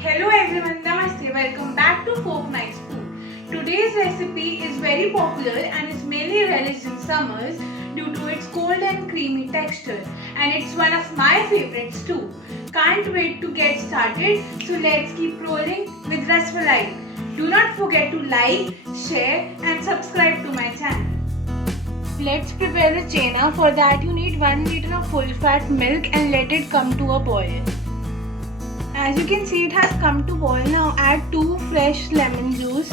Hello everyone, Namaste. Welcome back to Folk Nights Food. Today's recipe is very popular and is mainly relished in summers due to its cold and creamy texture, and it's one of my favorites too. Can't wait to get started, so let's keep rolling with Ras Malai. Do not forget to like, share and subscribe to my channel. Let's prepare the chena. For that you need 1 liter of full fat milk and let it come to a boil. As you can see, it has come to boil. Now add 2 fresh lemon juice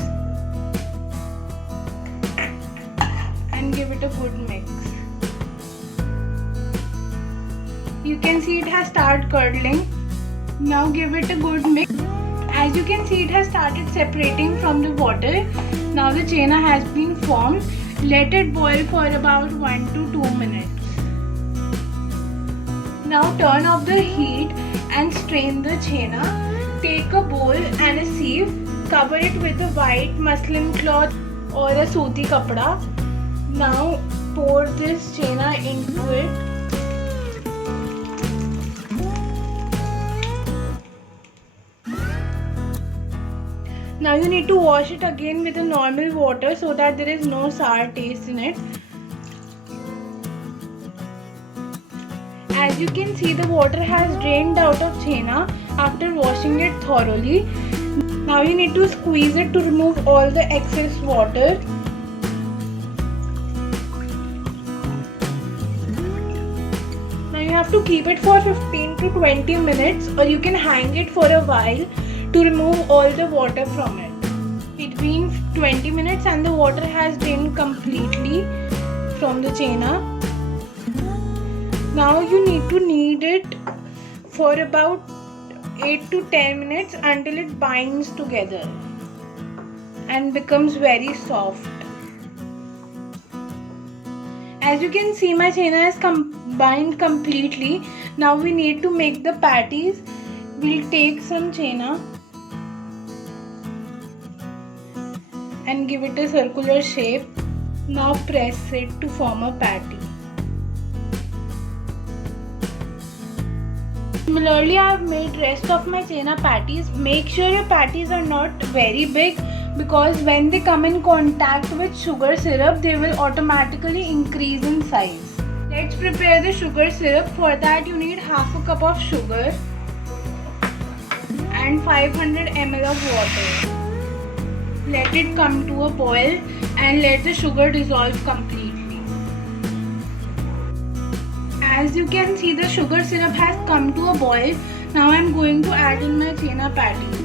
and give it a good mix. You can see it has started curdling. Now give it a good mix. As you can see, it has started separating from the water. Now the chena has been formed. Let it boil for about 1 to 2 minutes. Now turn off the heat and strain the chena. Take a bowl and a sieve. Cover it with a white muslin cloth or a sooty kapda. Now pour this chena into it. Now you need to wash it again with a normal water so that there is no sour taste in it. As you can see, the water has drained out of chena after washing it thoroughly. Now you need to squeeze it to remove all the excess water. Now you have to keep it for 15 to 20 minutes, or you can hang it for a while to remove all the water from it. It's been 20 minutes and the water has drained completely from the chena. Now you need to knead it for about 8 to 10 minutes until it binds together and becomes very soft. As you can see, my chena is combined completely. Now we need to make the patties. We'll take some chena and give it a circular shape. Now press it to form a patty. Similarly, I have made rest of my chena patties. Make sure your patties are not very big, because when they come in contact with sugar syrup, they will automatically increase in size. Let's prepare the sugar syrup. For that you need half a cup of sugar and 500 ml of water. Let it come to a boil and let the sugar dissolve completely. As you can see, the sugar syrup has come to a boil. Now I am going to add in my chena patties.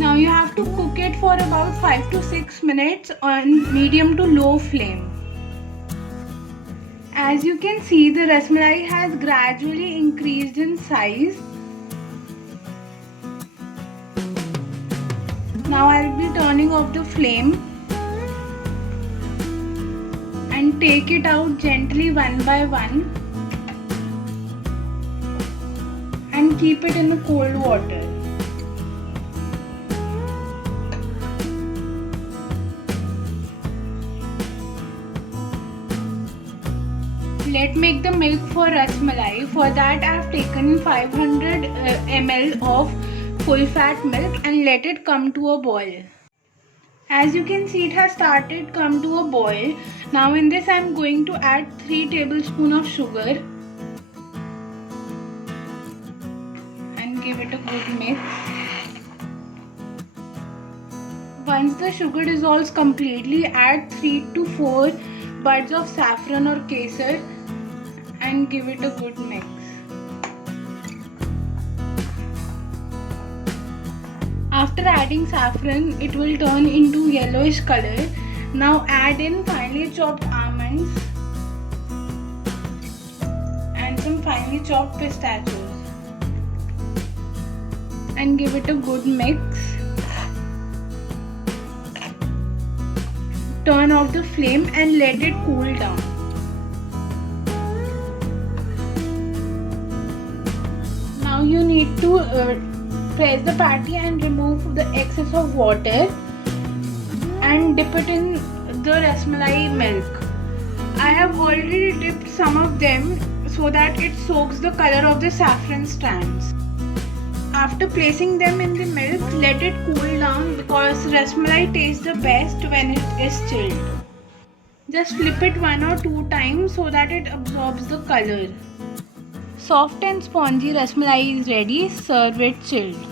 Now you have to cook it for about 5 to 6 minutes on medium to low flame. As you can see, the ras malai has gradually increased in size. Now I will be turning off the flame and take it out gently one by one and keep it in the cold water. Let's make the milk for ras malai. For that I have taken 500 ml of full fat milk and let it come to a boil. As you can see, it has started come to a boil. Now in this I am going to add 3 tablespoons of sugar and give it a good mix. Once the sugar dissolves completely, add 3 to 4 buds of saffron or kesar and give it a good mix. After adding saffron, it will turn into yellowish color. Now add in finely chopped almonds and some finely chopped pistachios and give it a good mix. Turn off the flame and let it cool down. Now you need to press the patty and remove the excess of water and dip it in the rasmalai milk. I have already dipped some of them so that it soaks the color of the saffron strands. After placing them in the milk, let it cool down because rasmalai tastes the best when it is chilled. Just flip it 1 or 2 times so that it absorbs the color. Soft and spongy rasmalai is ready. Serve it chilled.